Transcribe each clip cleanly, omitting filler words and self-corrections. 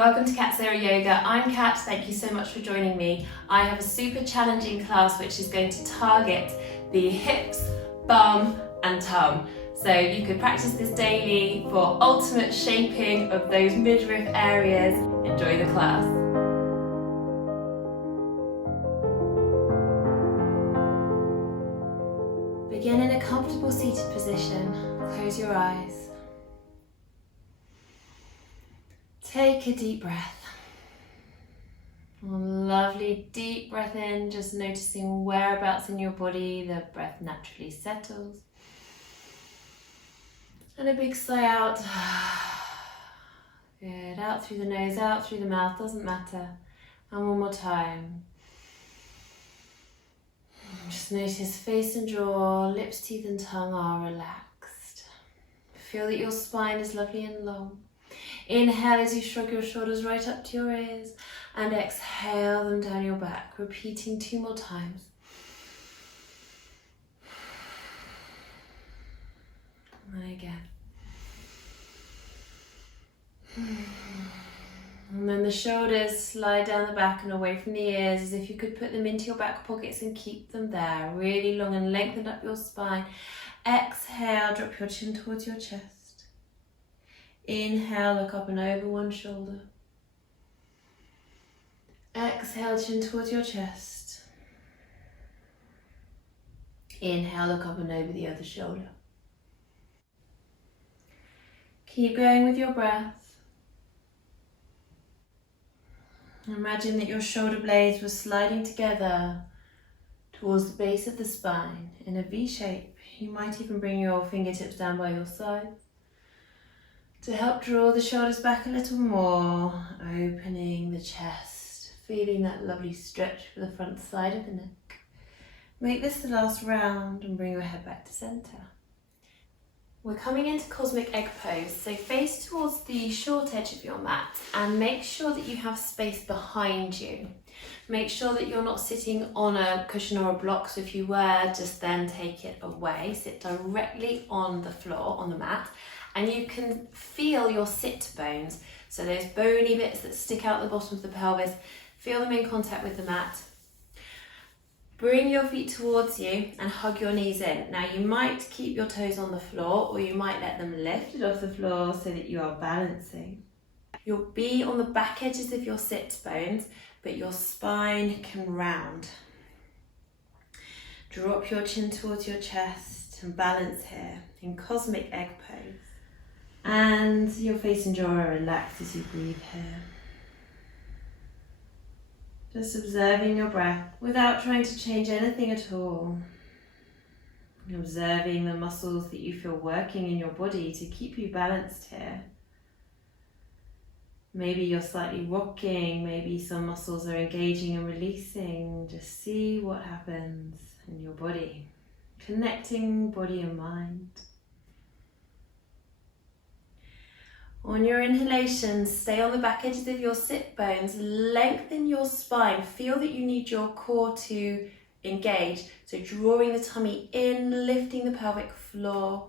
Welcome to Kat Sara Yoga. I'm Kat, thank you so much for joining me. I have a super challenging class which is going to target the hips, bum and tum. So you could practice this daily for ultimate shaping of those midriff areas. Enjoy the class. Begin in a comfortable seated position. Close your eyes. Take a deep breath. One lovely deep breath in, just noticing whereabouts in your body the breath naturally settles. And a big sigh out. Good. Out through the nose, out through the mouth, doesn't matter. And one more time. Just notice face and jaw, lips, teeth and tongue are relaxed. Feel that your spine is lovely and long. Inhale as you shrug your shoulders right up to your ears and exhale them down your back, repeating 2 more times. And again. And then the shoulders slide down the back and away from the ears as if you could put them into your back pockets and keep them there, really long and lengthen up your spine. Exhale, drop your chin towards your chest. Inhale, look up and over one shoulder. Exhale, chin towards your chest. Inhale, look up and over the other shoulder. Keep going with your breath. Imagine that your shoulder blades were sliding together towards the base of the spine in a V shape. You might even bring your fingertips down by your sides to help draw the shoulders back a little more, opening the chest, feeling that lovely stretch for the front side of the neck. Make this the last round and bring your head back to center. We're coming into cosmic egg pose, so face towards the short edge of your mat and make sure that you have space behind you. Make sure that you're not sitting on a cushion or a block, so if you were, just then take it away. Sit directly on the floor, on the mat, and you can feel your sit bones, so those bony bits that stick out the bottom of the pelvis, feel them in contact with the mat. Bring your feet towards you and hug your knees in. Now you might keep your toes on the floor or you might let them lifted off the floor so that you are balancing. You'll be on the back edges of your sit bones, but your spine can round. Drop your chin towards your chest and balance here in cosmic egg pose. And your face and jaw are relaxed as you breathe here. Just observing your breath without trying to change anything at all. Observing the muscles that you feel working in your body to keep you balanced here. Maybe you're slightly rocking, maybe some muscles are engaging and releasing. Just see what happens in your body. Connecting body and mind. On your inhalation, stay on the back edges of your sit bones, lengthen your spine, feel that you need your core to engage, so drawing the tummy in, lifting the pelvic floor,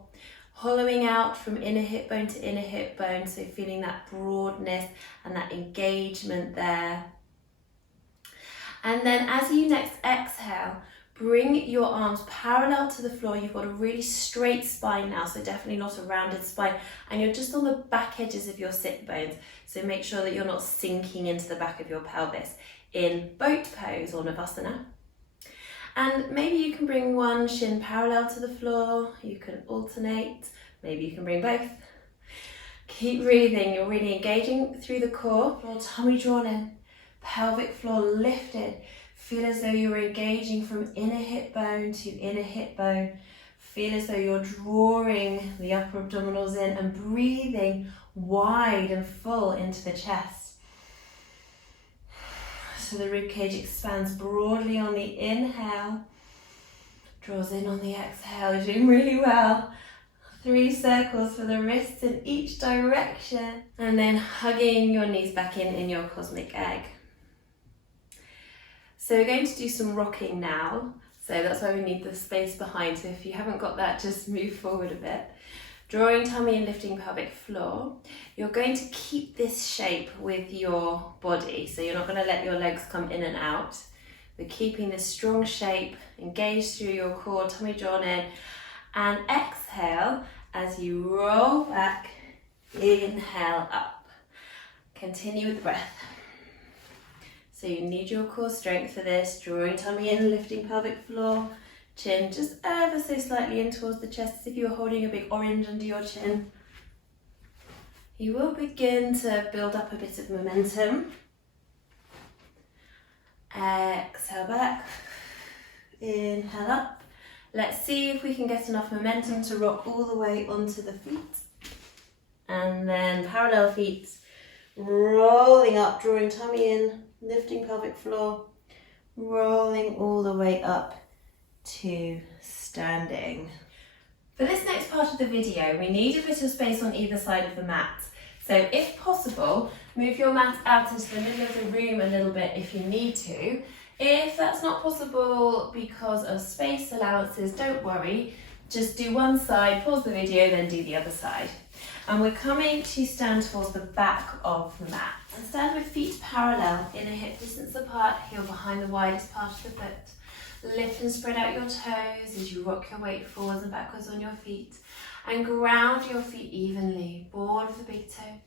hollowing out from inner hip bone to inner hip bone, so feeling that broadness and that engagement there. And then as you next exhale, bring your arms parallel to the floor. You've got a really straight spine now, so definitely not a rounded spine. And you're just on the back edges of your sit bones. So make sure that you're not sinking into the back of your pelvis in boat pose or Navasana. And maybe you can bring one shin parallel to the floor. You can alternate. Maybe you can bring both. Keep breathing. You're really engaging through the core. Floor tummy drawn in. Pelvic floor lifted. Feel as though you're engaging from inner hip bone to inner hip bone. Feel as though you're drawing the upper abdominals in and breathing wide and full into the chest. So the ribcage expands broadly on the inhale, draws in on the exhale. You're doing really well. 3 circles for the wrists in each direction. And then hugging your knees back in your cosmic egg. So we're going to do some rocking now. So that's why we need the space behind. So if you haven't got that, just move forward a bit. Drawing tummy and lifting pelvic floor. You're going to keep this shape with your body, so you're not going to let your legs come in and out. We're keeping this strong shape, engaged through your core, tummy drawn in, and exhale as you roll back, inhale up. Continue with the breath. So you need your core strength for this, drawing tummy in, lifting pelvic floor, chin just ever so slightly in towards the chest as if you were holding a big orange under your chin. You will begin to build up a bit of momentum. Exhale back, inhale up. Let's see if we can get enough momentum to rock all the way onto the feet. And then parallel feet, rolling up, drawing tummy in, lifting pelvic floor, rolling all the way up to standing. For this next part of the video, we need a bit of space on either side of the mat. So if possible, move your mat out into the middle of the room a little bit if you need to. If that's not possible because of space allowances, don't worry. Just do one side, pause the video, then do the other side. And we're coming to stand towards the back of the mat. And stand with feet parallel, inner hip distance apart, heel behind the widest part of the foot. Lift and spread out your toes as you rock your weight forwards and backwards on your feet. And ground your feet evenly. Ball of the big toe,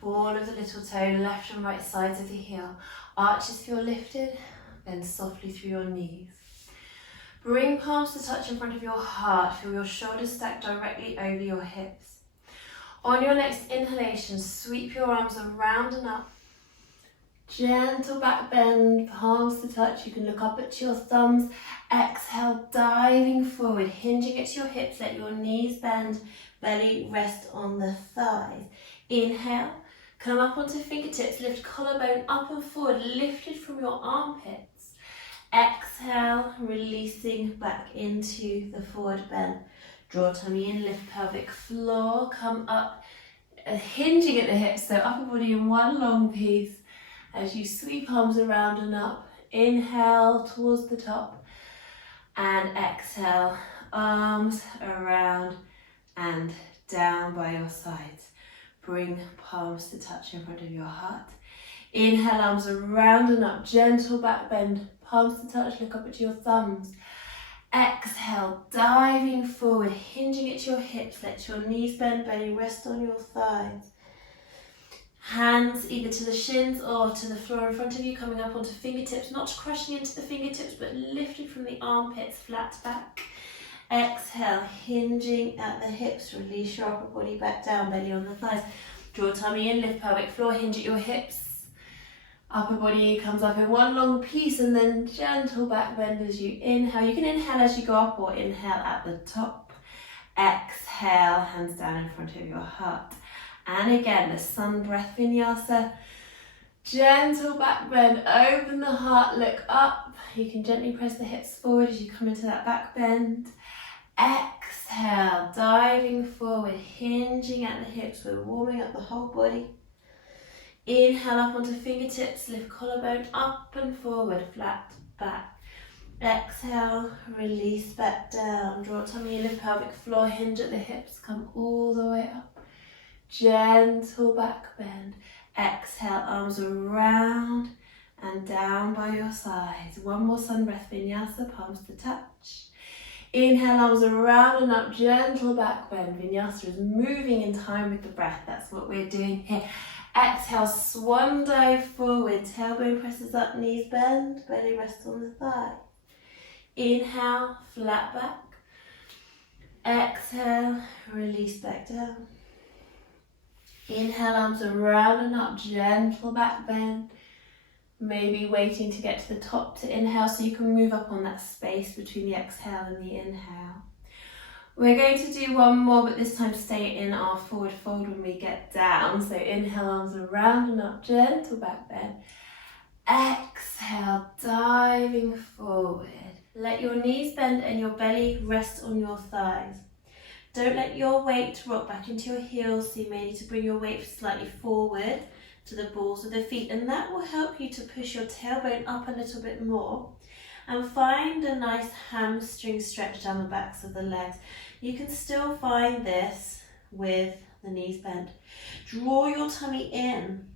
ball of the little toe, left and right sides of the heel. Arches feel lifted, bend softly through your knees. Bring palms to touch in front of your heart. Feel your shoulders stacked directly over your hips. On your next inhalation, sweep your arms around and up. Gentle back bend, palms to touch. You can look up at your thumbs. Exhale, diving forward, hinging at your hips. Let your knees bend, belly rest on the thighs. Inhale, come up onto fingertips. Lift collarbone up and forward, lifted from your armpits. Exhale, releasing back into the forward bend. Draw tummy in, lift pelvic floor, come up, hinging at the hips, so upper body in one long piece. As you sweep arms around and up, inhale towards the top, and exhale, arms around and down by your sides. Bring palms to touch in front of your heart. Inhale, arms around and up, gentle back bend, palms to touch, look up at your thumbs. Exhale, diving forward, hinging at your hips, let your knees bend, belly rest on your thighs. Hands either to the shins or to the floor in front of you, coming up onto fingertips, not crushing into the fingertips, but lifted from the armpits, flat back. Exhale, hinging at the hips, release your upper body back down, belly on the thighs. Draw tummy in, lift pelvic floor, hinge at your hips. Upper body comes up in one long piece and then gentle back bend as you inhale. You can inhale as you go up or inhale at the top. Exhale, hands down in front of your heart. And again, the sun breath vinyasa. Gentle back bend, open the heart, look up. You can gently press the hips forward as you come into that back bend. Exhale, diving forward, hinging at the hips. We're warming up the whole body. Inhale up onto fingertips, lift collarbone up and forward, flat back. Exhale, release back down. Draw tummy in, lift pelvic floor, hinge at the hips, come all the way up. Gentle back bend. Exhale, arms around and down by your sides. One more sun breath vinyasa, palms to touch. Inhale, arms around and up, gentle back bend. Vinyasa is moving in time with the breath. That's what we're doing here. Exhale, swan dive forward, tailbone presses up, knees bend, belly rests on the thigh. Inhale, flat back. Exhale, release back down. Inhale, arms around and up, gentle back bend. Maybe waiting to get to the top to inhale so you can move up on that space between the exhale and the inhale. We're going to do one more, but this time stay in our forward fold when we get down. So inhale, arms around and up, gentle back bend. Exhale, diving forward. Let your knees bend and your belly rest on your thighs. Don't let your weight rock back into your heels, so you may need to bring your weight slightly forward to the balls of the feet, and that will help you to push your tailbone up a little bit more and find a nice hamstring stretch down the backs of the legs. You can still find this with the knees bent. Draw your tummy in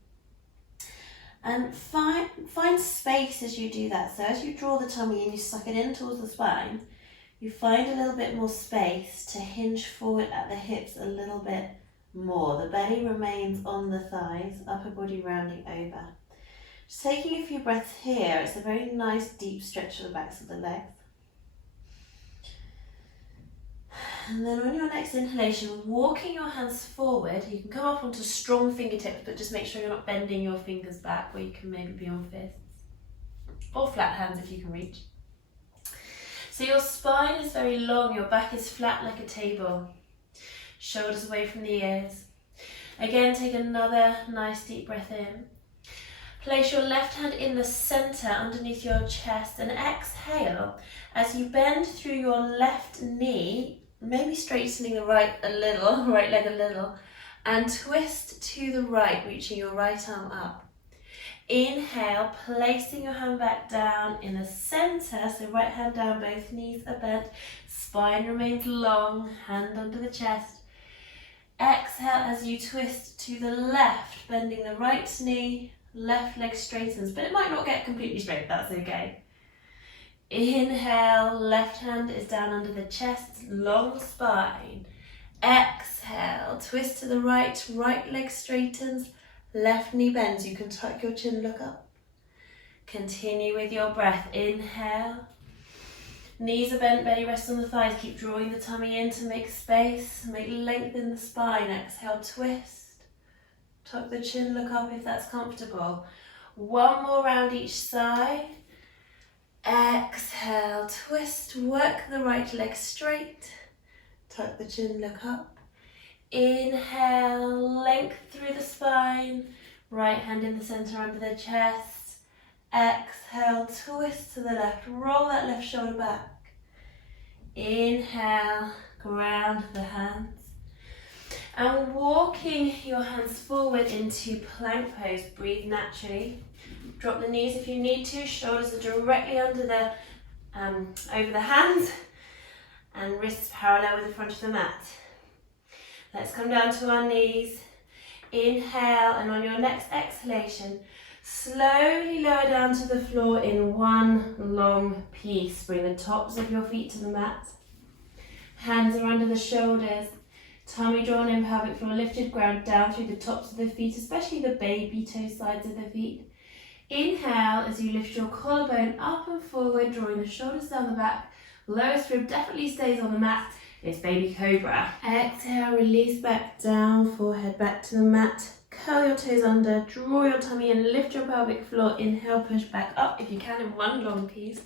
and find space as you do that. So as you draw the tummy in, you suck it in towards the spine, you find a little bit more space to hinge forward at the hips a little bit more. The belly remains on the thighs, upper body rounding over. Just taking a few breaths here. It's a very nice deep stretch of the backs of the legs. And then on your next inhalation, walking your hands forward, you can come up onto strong fingertips, but just make sure you're not bending your fingers back, where you can maybe be on fists. Or flat hands if you can reach. So your spine is very long, your back is flat like a table. Shoulders away from the ears. Again, take another nice deep breath in. Place your left hand in the center underneath your chest and exhale as you bend through your left knee, maybe straightening the right leg a little, and twist to the right, reaching your right arm up. Inhale, placing your hand back down in the center, so right hand down, both knees are bent, spine remains long, hand under the chest. Exhale as you twist to the left, bending the right knee, left leg straightens, but it might not get completely straight, that's okay. Inhale, left hand is down under the chest, long spine. Exhale, twist to the right, right leg straightens, left knee bends. You can tuck your chin, look up. Continue with your breath. Inhale. Knees are bent, belly rests on the thighs. Keep drawing the tummy in to make space, make length in the spine. Exhale, twist. Tuck the chin, look up if that's comfortable. One more round each side. Exhale, twist, work the right leg straight. Tuck the chin, look up. Inhale, length through the spine. Right hand in the center under the chest. Exhale, twist to the left. Roll that left shoulder back. Inhale, ground the hands. And walking your hands forward into plank pose. Breathe naturally. Drop the knees if you need to. Shoulders are directly under the over the hands, and wrists parallel with the front of the mat. Let's come down to our knees. Inhale, and on your next exhalation, slowly lower down to the floor in one long piece. Bring the tops of your feet to the mat. Hands are under the shoulders. Tummy drawn in, pelvic floor lifted, ground down through the tops of the feet, especially the baby toe sides of the feet. Inhale as you lift your collarbone up and forward, drawing the shoulders down the back. Lowest rib definitely stays on the mat. It's baby cobra. Exhale, release back down, forehead back to the mat. Curl your toes under, draw your tummy in, lift your pelvic floor. Inhale, push back up if you can in one long piece.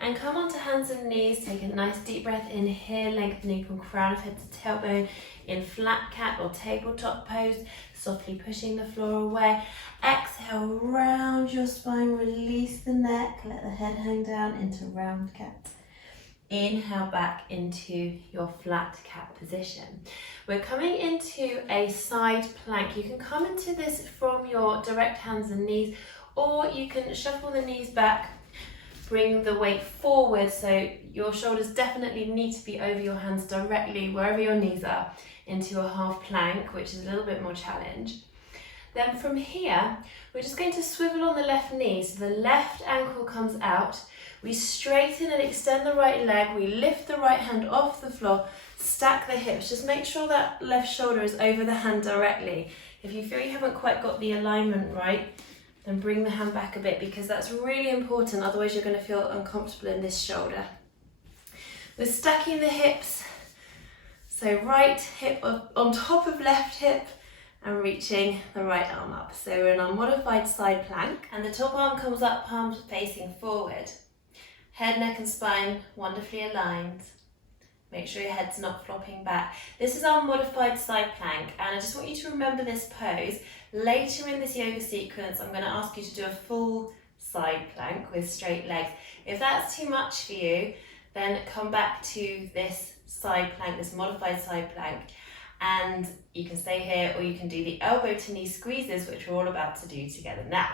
And come onto hands and knees. Take a nice deep breath in here, lengthening from crown of head to tailbone in flat cat or tabletop pose, softly pushing the floor away. Exhale, round your spine, release the neck, let the head hang down into round cat. Inhale back into your flat cat position. We're coming into a side plank. You can come into this from your direct hands and knees, or you can shuffle the knees back. Bring the weight forward, so your shoulders definitely need to be over your hands directly wherever your knees are, into a half plank, which is a little bit more challenge. Then from here, we're just going to swivel on the left knee, so the left ankle comes out. We straighten and extend the right leg, we lift the right hand off the floor, stack the hips. Just make sure that left shoulder is over the hand directly. If you feel you haven't quite got the alignment right, then bring the hand back a bit, because that's really important, otherwise you're going to feel uncomfortable in this shoulder. We're stacking the hips, so right hip on top of left hip and reaching the right arm up. So we're in our modified side plank, and the top arm comes up, palms facing forward. Head, neck and spine wonderfully aligned. Make sure your head's not flopping back. This is our modified side plank, and I just want you to remember this pose. Later in this yoga sequence, I'm going to ask you to do a full side plank with straight legs. If that's too much for you, then come back to this side plank, this modified side plank, and you can stay here, or you can do the elbow to knee squeezes, which we're all about to do together now.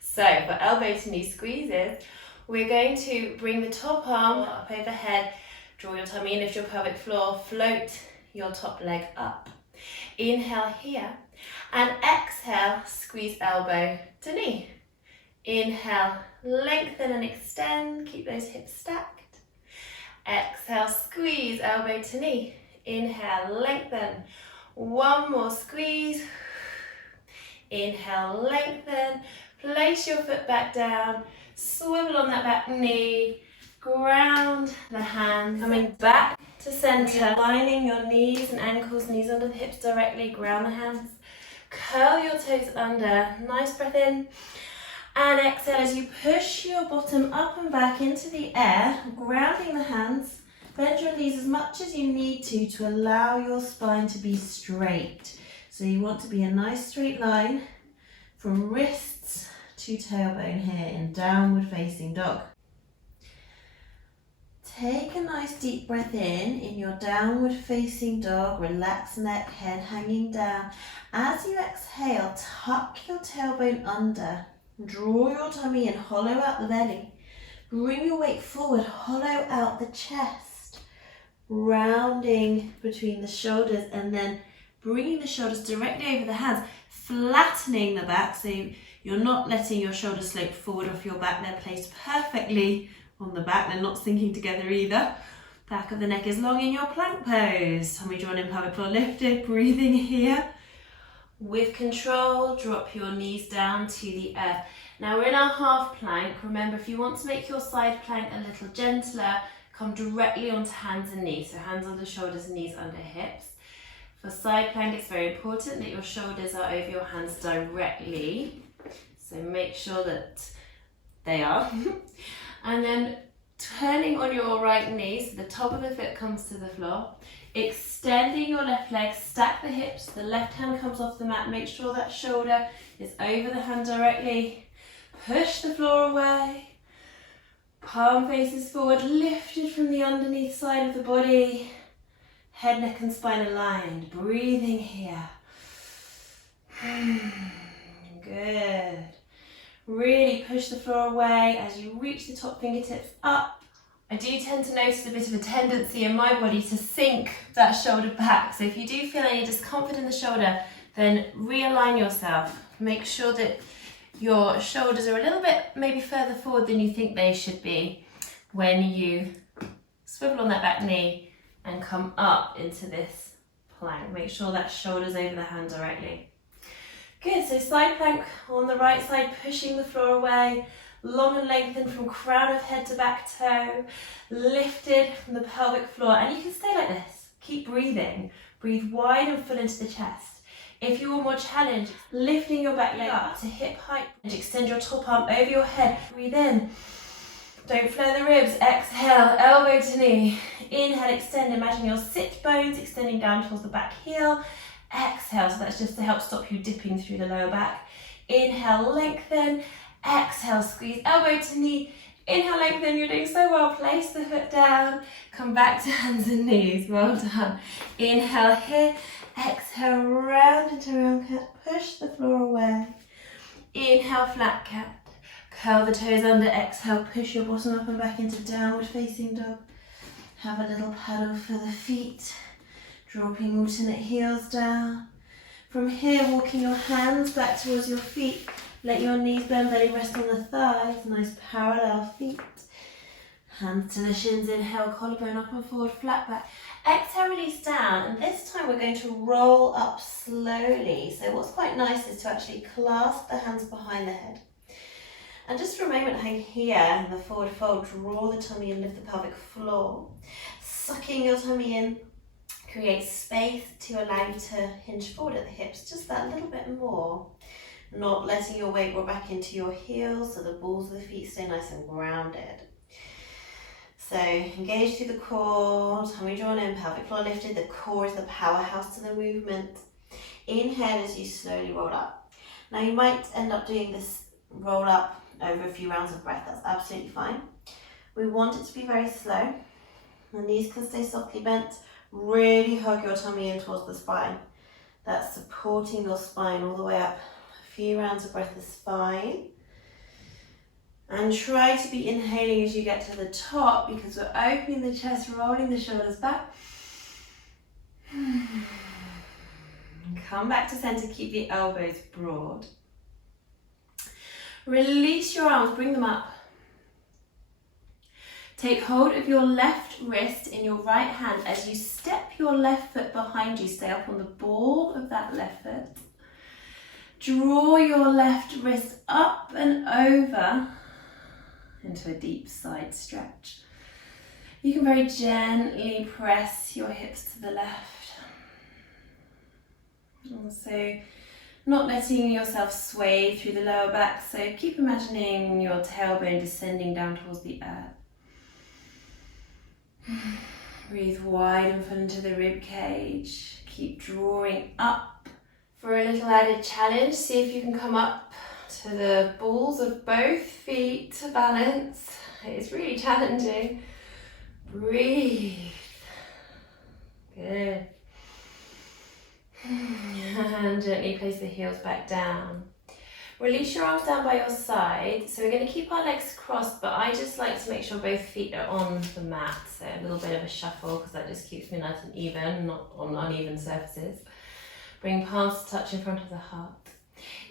So for elbow to knee squeezes, we're going to bring the top arm up overhead, draw your tummy in, lift your pelvic floor, float your top leg up. Inhale here, and exhale, squeeze elbow to knee. Inhale, lengthen and extend, keep those hips stacked. Exhale, squeeze elbow to knee. Inhale, lengthen. One more squeeze. Inhale, lengthen. Place your foot back down. Swivel on that back knee. Ground the hands. Coming back to center. Lining your knees and ankles, knees under the hips directly. Ground the hands. Curl your toes under. Nice breath in. And exhale as you push your bottom up and back into the air. Grounding the hands. Bend your knees as much as you need to allow your spine to be straight. So you want to be a nice straight line from wrists to tailbone here in downward facing dog. Take a nice deep breath in your downward facing dog. Relax neck, head hanging down. As you exhale, tuck your tailbone under. Draw your tummy in, hollow out the belly. Bring your weight forward, hollow out the chest. Rounding between the shoulders and then bringing the shoulders directly over the hands, flattening the back so you're not letting your shoulders slope forward off your back. They're placed perfectly on the back. They're not sinking together either. Back of the neck is long in your plank pose. Tummy drawn in, pelvic floor lifted. Breathing here. With control, drop your knees down to the earth. Now we're in our half plank. Remember, if you want to make your side plank a little gentler, come directly onto hands and knees. So hands under shoulders, knees under hips. For side plank, it's very important that your shoulders are over your hands directly. So make sure that they are. And then turning on your right knee, so the top of the foot comes to the floor. Extending your left leg, stack the hips, the left hand comes off the mat. Make sure that shoulder is over the hand directly. Push the floor away. Palm faces forward, lifted from the underneath side of the body. Head, neck and spine aligned. Breathing here. Good. Really push the floor away as you reach the top fingertips up. I do tend to notice a bit of a tendency in my body to sink that shoulder back. So if you do feel any discomfort in the shoulder, then realign yourself. Make sure that your shoulders are a little bit maybe further forward than you think they should be when you swivel on that back knee and come up into this plank. Make sure that shoulder's over the hand directly. Good, so side plank on the right side, pushing the floor away. Long and lengthened from crown of head to back toe, lifted from the pelvic floor, and you can stay like this. Keep breathing. Breathe wide and full into the chest. If you are more challenged, lifting your back leg up to hip height and extend your top arm over your head. Breathe in. Don't flare the ribs. Exhale, elbow to knee. Inhale, extend. Imagine your sit bones extending down towards the back heel. Exhale, so that's just to help stop you dipping through the lower back. Inhale, lengthen. Exhale, squeeze elbow to knee. Inhale, lengthen. You're doing so well. Place the foot down. Come back to hands and knees. Well done. Inhale here. Exhale, round into round cat. Push the floor away. Inhale, flat cat. Curl the toes under. Exhale, push your bottom up and back into downward facing dog. Have a little paddle for the feet. Dropping alternate heels down. From here, walking your hands back towards your feet. Let your knees bend, belly rest on the thighs. Nice parallel feet. Hands to the shins. Inhale, collarbone up and forward, flat back. Exhale, release down. And this time we're going to roll up slowly. So what's quite nice is to actually clasp the hands behind the head. And just for a moment, hang here in the forward fold. Draw the tummy and lift the pelvic floor. Sucking your tummy in. Create space to allow you to hinge forward at the hips. Just that little bit more. Not letting your weight roll back into your heels so the balls of the feet stay nice and grounded. So engage through the core, tummy drawn in, pelvic floor lifted. The core is the powerhouse to the movement. Inhale as you slowly roll up. Now you might end up doing this roll up over a few rounds of breath. That's absolutely fine. We want it to be very slow. The knees can stay softly bent. Really hug your tummy in towards the spine. That's supporting your spine all the way up. A few rounds of breath is fine. And try to be inhaling as you get to the top because we're opening the chest, rolling the shoulders back. Come back to center, keep the elbows broad. Release your arms, bring them up. Take hold of your left wrist in your right hand as you step your left foot behind you. Stay up on the ball of that left foot. Draw your left wrist up and over into a deep side stretch. You can very gently press your hips to the left. Also, not letting yourself sway through the lower back, so keep imagining your tailbone descending down towards the earth. Breathe wide and full into the rib cage. Keep drawing up. For a little added challenge, see if you can come up to the balls of both feet to balance. It's really challenging. Breathe. Good. And gently place the heels back down. Release your arms down by your side. So we're going to keep our legs crossed, but I just like to make sure both feet are on the mat. So a little bit of a shuffle because that just keeps me nice and even, not on uneven surfaces. Bring palms to touch in front of the heart.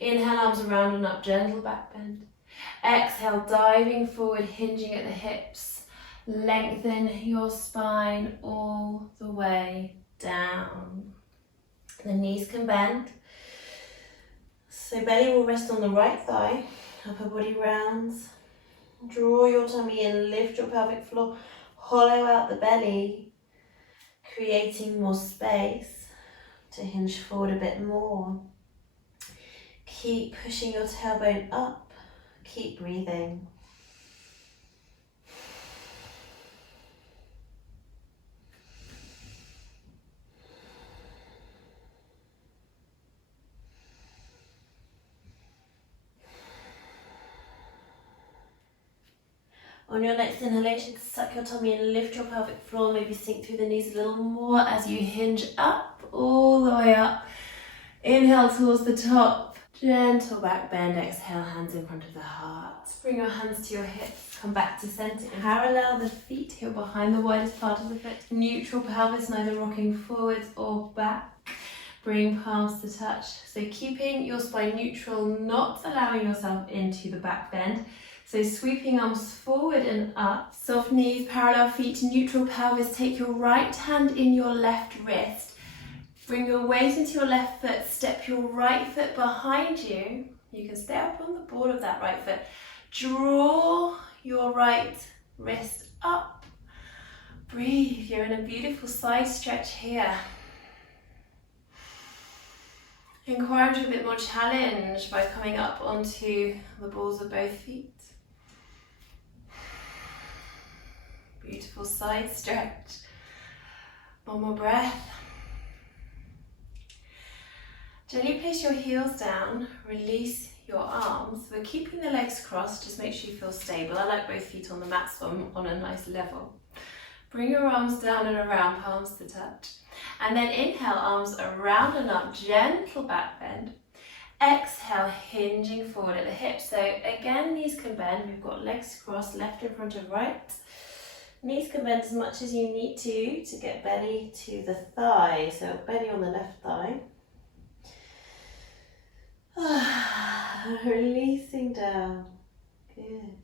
Inhale, arms around and up, gentle back bend. Exhale, diving forward, hinging at the hips. Lengthen your spine all the way down. The knees can bend. So belly will rest on the right thigh, upper body rounds. Draw your tummy in, lift your pelvic floor, hollow out the belly, creating more space to hinge forward a bit more. Keep pushing your tailbone up, keep breathing. On your next inhalation, suck your tummy and lift your pelvic floor. Maybe sink through the knees a little more as you hinge up, all the way up. Inhale towards the top. Gentle back bend. Exhale, hands in front of the heart. Bring your hands to your hips. Come back to center. Parallel the feet, heel behind the widest part of the foot. Neutral pelvis, neither rocking forwards or back. Bring palms to touch. So keeping your spine neutral, not allowing yourself into the back bend. So sweeping arms forward and up, soft knees, parallel feet, neutral pelvis. Take your right hand in your left wrist. Bring your weight into your left foot. Step your right foot behind you. You can stay up on the ball of that right foot. Draw your right wrist up. Breathe. You're in a beautiful side stretch here. Encourage a bit more challenge by coming up onto the balls of both feet. Beautiful side stretch. One more breath. Gently place your heels down, release your arms. We're keeping the legs crossed, just make sure you feel stable. I like both feet on the mat so I'm on a nice level. Bring your arms down and around, palms to touch. And then inhale, arms around and up, gentle back bend. Exhale, hinging forward at the hips. So again, knees can bend. We've got legs crossed, left in front of right. Knees can bend as much as you need to get belly to the thigh. So belly on the left thigh. Releasing down. Good.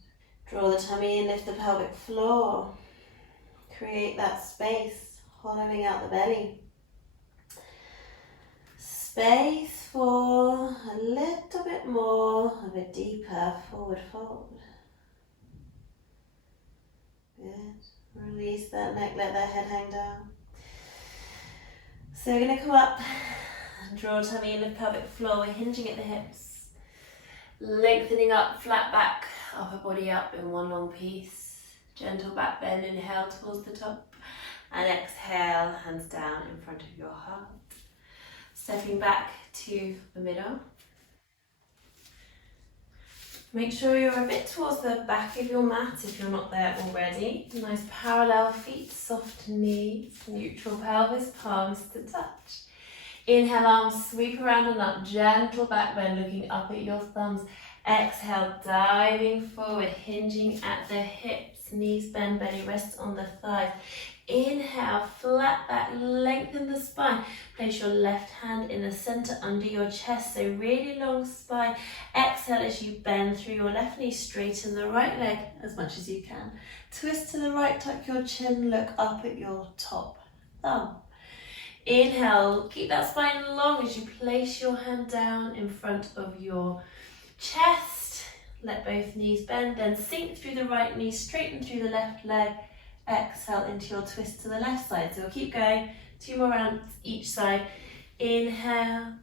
Draw the tummy in, lift the pelvic floor. Create that space, hollowing out the belly. Space for a little bit more of a deeper forward fold. Good. Release that neck, let that head hang down. So we're going to come up and draw tummy in, lift pelvic floor. We're hinging at the hips. Lengthening up, flat back, upper body up in one long piece. Gentle back bend, inhale towards the top. And exhale, hands down in front of your heart. Stepping back to the middle. Make sure you're a bit towards the back of your mat if you're not there already. Nice parallel feet, soft knees, neutral pelvis, palms to touch. Inhale, arms sweep around and up, gentle back bend, looking up at your thumbs. Exhale, diving forward, hinging at the hips, knees bend, belly rests on the thighs. Inhale, flat back, lengthen the spine. Place your left hand in the center under your chest, so really long spine. Exhale as you bend through your left knee, straighten the right leg as much as you can. Twist to the right, tuck your chin, look up at your top thumb. Inhale, keep that spine long as you place your hand down in front of your chest. Let both knees bend, then sink through the right knee, straighten through the left leg. Exhale into your twist to the left side. So we'll keep going, 2 more rounds each side. Inhale,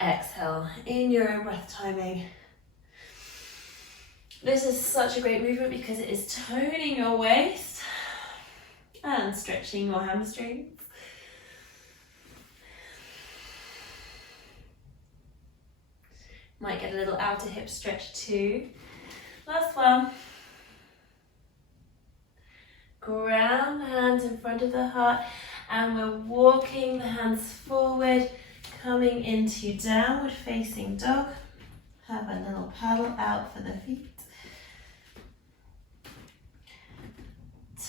exhale, in your own breath timing. This is such a great movement because it is toning your waist and stretching your hamstrings. Might get a little outer hip stretch too. Last one. Ground the hands in front of the heart, and we're walking the hands forward, coming into downward facing dog. Have a little paddle out for the feet.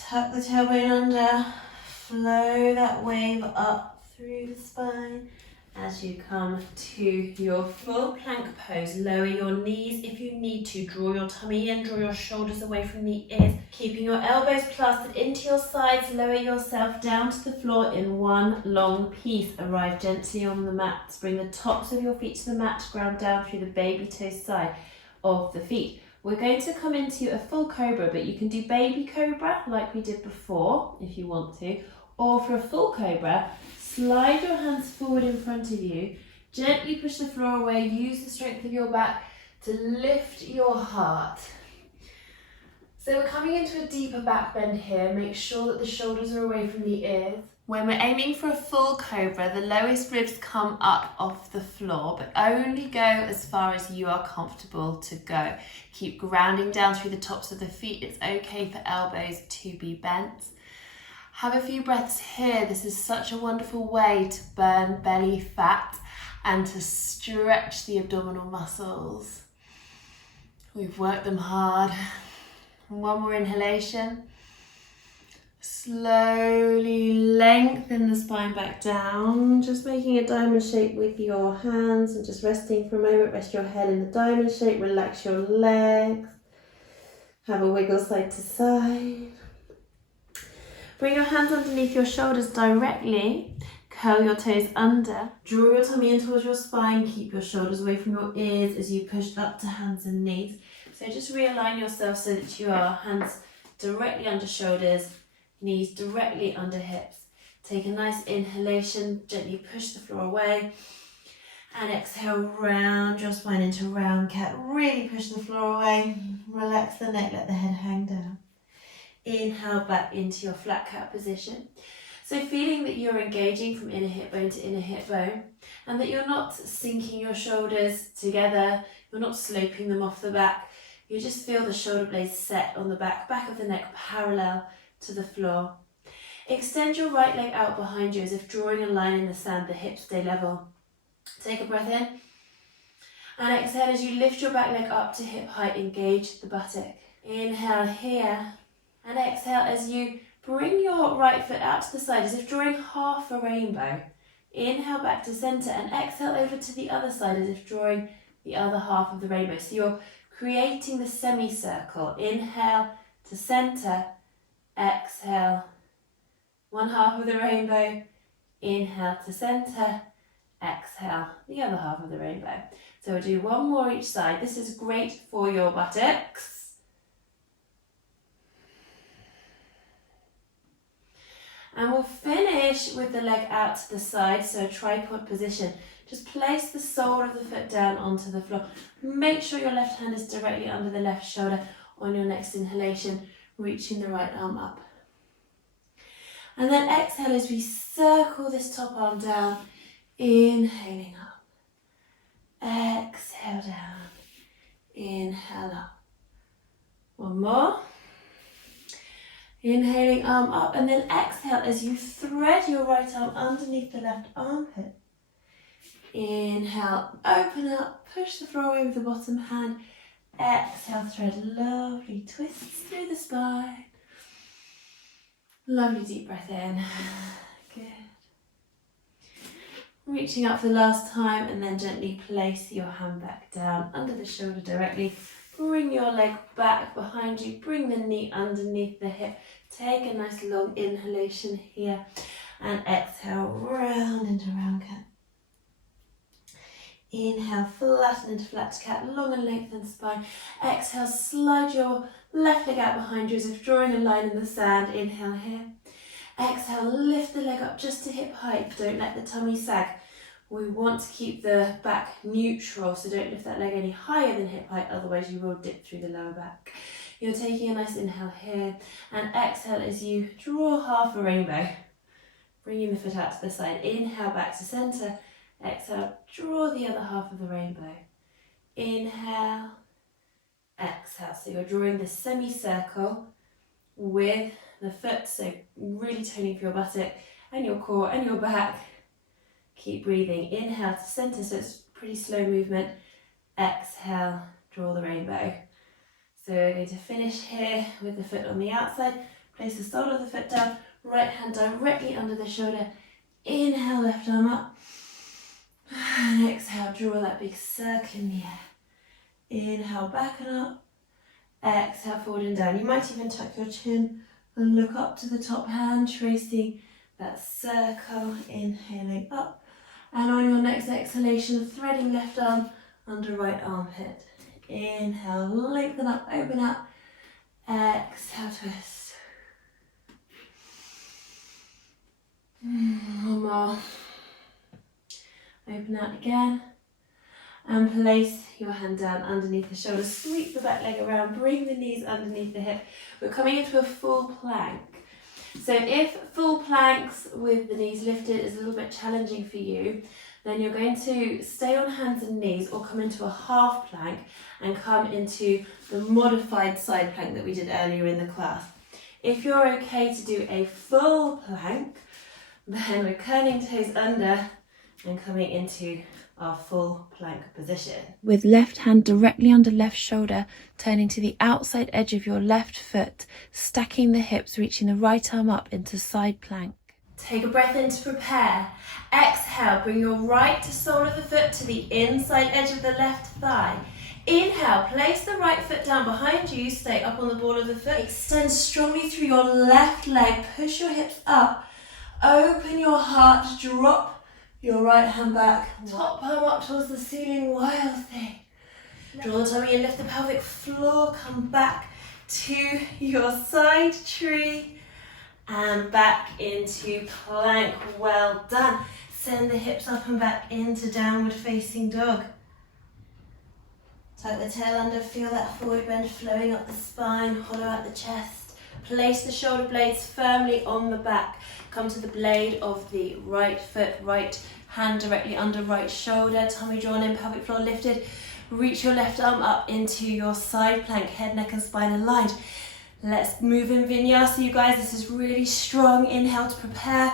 Tuck the tailbone under, flow that wave up through the spine. As you come to your full plank pose, lower your knees if you need to. Draw your tummy in, draw your shoulders away from the ears. Keeping your elbows plastered into your sides, lower yourself down to the floor in one long piece. Arrive gently on the mat. Bring the tops of your feet to the mat, ground down through the baby toe side of the feet. We're going to come into a full cobra, but you can do baby cobra like we did before if you want to. Or for a full cobra, slide your hands forward in front of you, gently push the floor away, use the strength of your back to lift your heart. So we're coming into a deeper back bend here, make sure that the shoulders are away from the ears. When we're aiming for a full cobra, the lowest ribs come up off the floor, but only go as far as you are comfortable to go. Keep grounding down through the tops of the feet. It's okay for elbows to be bent. Have a few breaths here. This is such a wonderful way to burn belly fat and to stretch the abdominal muscles. We've worked them hard. One more inhalation. Slowly lengthen the spine back down, just making a diamond shape with your hands and just resting for a moment. Rest your head in the diamond shape, relax your legs. Have a wiggle side to side. Bring your hands underneath your shoulders directly, curl your toes under, draw your tummy in towards your spine, keep your shoulders away from your ears as you push up to hands and knees. So just realign yourself so that you are hands directly under shoulders, knees directly under hips. Take a nice inhalation, gently push the floor away, and exhale, round your spine into round cat. Really push the floor away, relax the neck, let the head hang down. Inhale back into your flat cat position. So feeling that you're engaging from inner hip bone to inner hip bone, and that you're not sinking your shoulders together, you're not sloping them off the back. You just feel the shoulder blades set on the back of the neck parallel to the floor. Extend your right leg out behind you as if drawing a line in the sand, the hips stay level. Take a breath in, and exhale as you lift your back leg up to hip height, engage the buttock. Inhale here. And exhale as you bring your right foot out to the side as if drawing half a rainbow. Inhale back to center and exhale over to the other side as if drawing the other half of the rainbow. So you're creating the semicircle. Inhale to center, exhale, one half of the rainbow. Inhale to center, exhale, the other half of the rainbow. So we'll do one more each side. This is great for your buttocks. And we'll finish with the leg out to the side, so a tripod position. Just place the sole of the foot down onto the floor. Make sure your left hand is directly under the left shoulder. On your next inhalation, reaching the right arm up. And then exhale as we circle this top arm down, inhaling up. Exhale down, inhale up. One more. Inhaling, arm up, and then exhale as you thread your right arm underneath the left armpit. Inhale, open up, push the floor away with the bottom hand. Exhale, thread lovely twists through the spine. Lovely deep breath in. Good. Reaching up for the last time, and then gently place your hand back down under the shoulder directly. Bring your leg back behind you. Bring the knee underneath the hip. Take a nice long inhalation here. And exhale, round into round cat. Inhale, flatten into flat cat, long and lengthened spine. Exhale, slide your left leg out behind you as if drawing a line in the sand. Inhale here. Exhale, lift the leg up just to hip height. Don't let the tummy sag. We want to keep the back neutral, so don't lift that leg any higher than hip height, otherwise you will dip through the lower back. You're taking a nice inhale here, and exhale as you draw half a rainbow. Bringing the foot out to the side. Inhale back to center. Exhale, draw the other half of the rainbow. Inhale, exhale. So you're drawing the semicircle with the foot, so really toning for your buttock and your core and your back. Keep breathing. Inhale to center, so it's pretty slow movement. Exhale, draw the rainbow. So we're going to finish here with the foot on the outside. Place the sole of the foot down, right hand directly under the shoulder. Inhale, left arm up. And exhale, draw that big circle in the air. Inhale, back and up. Exhale, forward and down. You might even tuck your chin and look up to the top hand, tracing that circle. Inhaling up. And on your next exhalation, threading left arm under right armpit. Inhale, lengthen up, open up. Exhale, twist. One more. Open out again. And place your hand down underneath the shoulder. Sweep the back leg around. Bring the knees underneath the hip. We're coming into a full plank. So if full planks with the knees lifted is a little bit challenging for you, then you're going to stay on hands and knees or come into a half plank and come into the modified side plank that we did earlier in the class. If you're okay to do a full plank, then we're curling toes under and coming into our full plank position. With left hand directly under left shoulder, turning to the outside edge of your left foot, stacking the hips, reaching the right arm up into side plank. Take a breath in to prepare. Exhale, bring your right sole of the foot to the inside edge of the left thigh. Inhale, place the right foot down behind you, stay up on the ball of the foot. Extend strongly through your left leg, push your hips up, open your heart, drop your right hand back, top palm up towards the ceiling, wild thing. Draw the tummy and lift the pelvic floor, come back to your side tree and back into plank, well done. Send the hips up and back into downward facing dog. Tuck the tail under, feel that forward bend flowing up the spine, hollow out the chest. Place the shoulder blades firmly on the back. Come to the blade of the right foot, right hand directly under right shoulder, tummy drawn in, pelvic floor lifted. Reach your left arm up into your side plank, head, neck and spine aligned. Let's move in vinyasa, you guys. This is really strong. Inhale to prepare.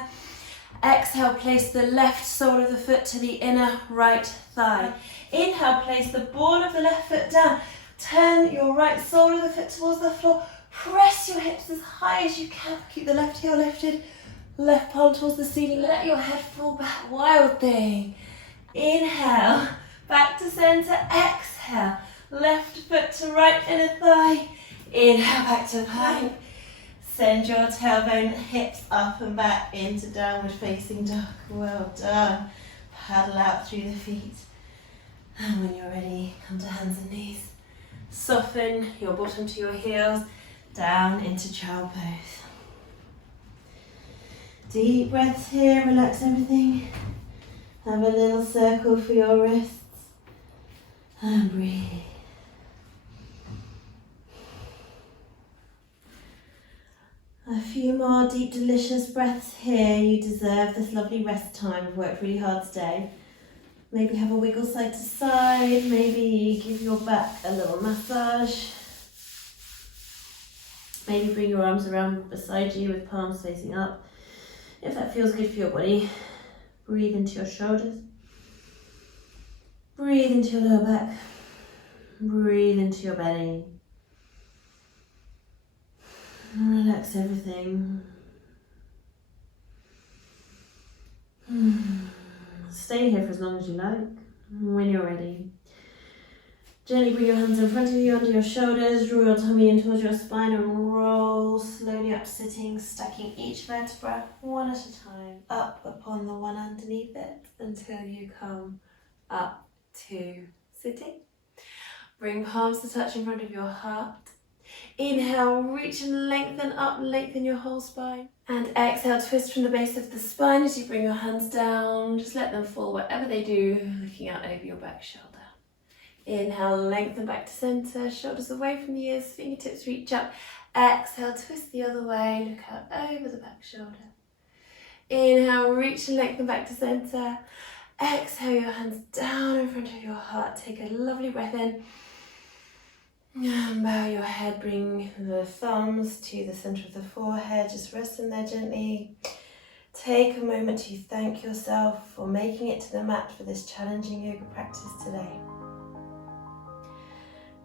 Exhale, place the left sole of the foot to the inner right thigh. Inhale, place the ball of the left foot down. Turn your right sole of the foot towards the floor. Press your hips as high as you can. Keep the left heel lifted. Left palm towards the ceiling. Let your head fall back. Wild thing. Inhale. Back to center. Exhale. Left foot to right inner thigh. Inhale, back to plank. Send your tailbone, hips up and back into downward facing dog. Well done. Paddle out through the feet. And when you're ready, come to hands and knees. Soften your bottom to your heels, down into child pose. Deep breaths here, relax everything. Have a little circle for your wrists. And breathe. A few more deep, delicious breaths here. You deserve this lovely rest time. We've worked really hard today. Maybe have a wiggle side to side. Maybe give your back a little massage. Maybe bring your arms around beside you with palms facing up. If that feels good for your body, breathe into your shoulders. Breathe into your lower back. Breathe into your belly. Relax everything. Stay here for as long as you like. When you're ready, gently bring your hands in front of you under your shoulders, draw your tummy in towards your spine and roll slowly up sitting, stacking each vertebra one at a time up upon the one underneath it until you come up to sitting. Bring palms to touch in front of your heart. Inhale, reach and lengthen up, lengthen your whole spine. And exhale, twist from the base of the spine as you bring your hands down. Just let them fall whatever they do, looking out over your back shoulder. Inhale, lengthen back to center, shoulders away from the ears, fingertips reach up. Exhale, twist the other way, look out over the back shoulder. Inhale, reach and lengthen back to center. Exhale, your hands down in front of your heart. Take a lovely breath in. And bow your head, bring the thumbs to the center of the forehead, just rest them there gently. Take a moment to thank yourself for making it to the mat for this challenging yoga practice today.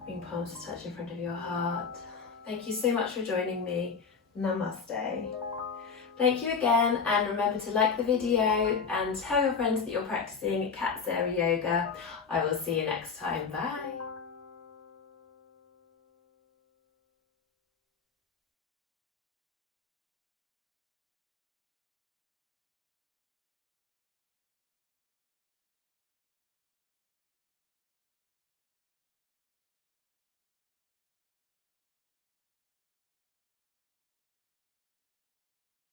Bring palms to touch in front of your heart. Thank you so much for joining me. Namaste. Thank you again, and remember to like the video and tell your friends that you're practicing Cat Sara Yoga. I will see you next time. Bye.